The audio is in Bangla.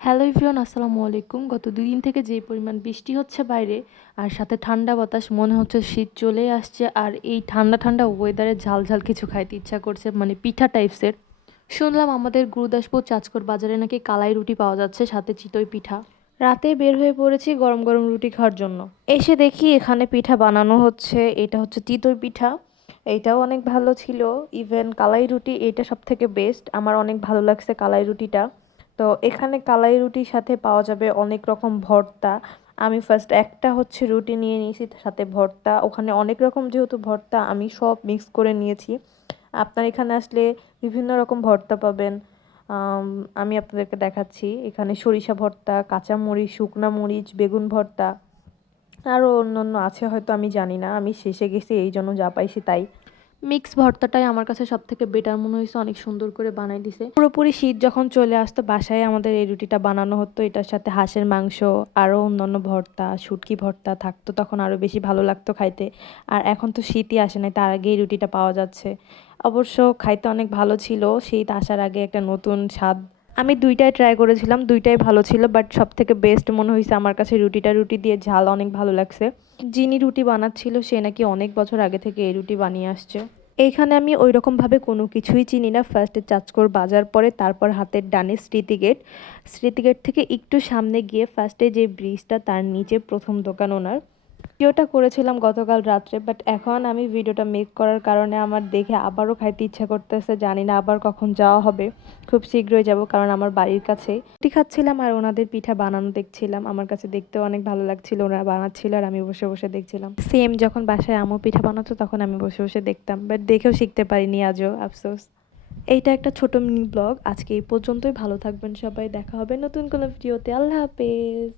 হ্যালো এভরিওয়ান, আসসালামু আলাইকুম। গত ২ দিন থেকে যে পরিমাণ বৃষ্টি হচ্ছে বাইরে আর সাথে ঠান্ডা বাতাস, মনে হচ্ছে শীত চলেই আসছে। আর এই ঠান্ডা ঠান্ডা ওয়েদারে ঝাল ঝাল কিছু খাইতে ইচ্ছা করছে, মানে পিঠা টাইপসের। শুনলাম আমাদের গুরুদাসপুর চাঁচকর বাজারে নাকি কালাই রুটি পাওয়া যাচ্ছে, সাথে চিতই পিঠা। রাতে বের হয়ে পড়েছি গরম গরম রুটি খাওয়ার জন্য। এসে দেখি এখানে পিঠা বানানো হচ্ছে। এটা হচ্ছে চিতই পিঠা। এইটাও অনেক ভালো ছিল। ইভেন কালাই রুটি এটা সব থেকে বেস্ট, আমার অনেক ভালো লাগছে কালাই রুটিটা। তো এখানে কালাই রুটির সাথে পাওয়া যাবে অনেক রকম ভর্তা। আমি ফার্স্ট একটা হচ্ছে রুটি নিয়ে নিয়েছি, সাথে ভর্তা। ওখানে অনেক রকম যেহেতু ভর্তা, আমি সব মিক্স করে নিয়েছি। আপনার এখানে আসলে বিভিন্ন রকম ভর্তা পাবেন। আম, আমি আপনাদেরকে দেখাচ্ছি। এখানে সরিষা ভর্তা, কাঁচা মরিচ, শুকনা মরিচ, বেগুন ভর্তা, আরও অন্যান্য আছে হয়তো, আমি জানি না, আমি শেষে গেছি এই জন্য যা পাইছি তাই। মিক্স ভর্তাটাই আমার কাছে সব থেকে বেটার মনে হয়েছে, অনেক সুন্দর করে বানাই দিছে। পুরোপুরি শীত যখন চলে আসতো বাসায় আমাদের এই রুটিটা বানানো হতো, এটার সাথে হাঁসের মাংস, আরও অন্যান্য ভর্তা, শুটকি ভর্তা থাকতো, তখন আরও বেশি ভালো লাগতো খাইতে। আর এখন তো শীতই আসে নাই, তার আগেই রুটিটা পাওয়া যাচ্ছে। অবশ্য খাইতে অনেক ভালো ছিল, শীত আসার আগে একটা নতুন স্বাদ। আমি দুইটাই ট্রাই করেছিলাম, দুইটাই ভালো ছিল, বাট সব থেকে বেস্ট মনে হয়েছে আমার কাছে রুটিটা। রুটি দিয়ে ঝাল অনেক ভালো লাগছে। যিনি রুটি বানাচ্ছিল সে নাকি অনেক বছর আগে থেকে এই রুটি বানিয়ে আসছে। এইখানে আমি ওইরকমভাবে কোনো কিছুই চিনি না। ফার্স্টে চাঁচকর বাজার, পরে তারপর হাতের ডানে স্মৃতিগেট। স্মৃতিগেট থেকে একটু সামনে গিয়ে ফার্স্টে যে ব্রিজটা তার নিচে প্রথম দোকান ওনার। ভিডিওটা করেছিলাম গতকাল রাত্রে, বাট এখন আমি ভিডিওটা মেক করার কারণে আমার দেখে আবারও খাইতে ইচ্ছা করতেছে। জানি না আবার কখন যাওয়া হবে, খুব শীঘ্রই যাব, কারণ আমার বাড়ির কাছে। রুটি খাচ্ছিলাম আর ওনাদের পিঠা বানানো দেখছিলাম। আমার কাছে দেখতেও অনেক ভালো লাগছিল, ওনারা বানাচ্ছিল আর আমি বসে বসে দেখছিলাম। সেম যখন বাসায় আম্মু পিঠা বানাতো তখন আমি বসে বসে দেখতাম, বাট দেখেও শিখতে পারিনি আজও, আফসোস। এইটা একটা ছোট মিনি ব্লগ, আজকে এই পর্যন্তই। ভালো থাকবেন সবাই, দেখা হবে নতুন কোনো ভিডিওতে। আল্লাহ হাফেজ।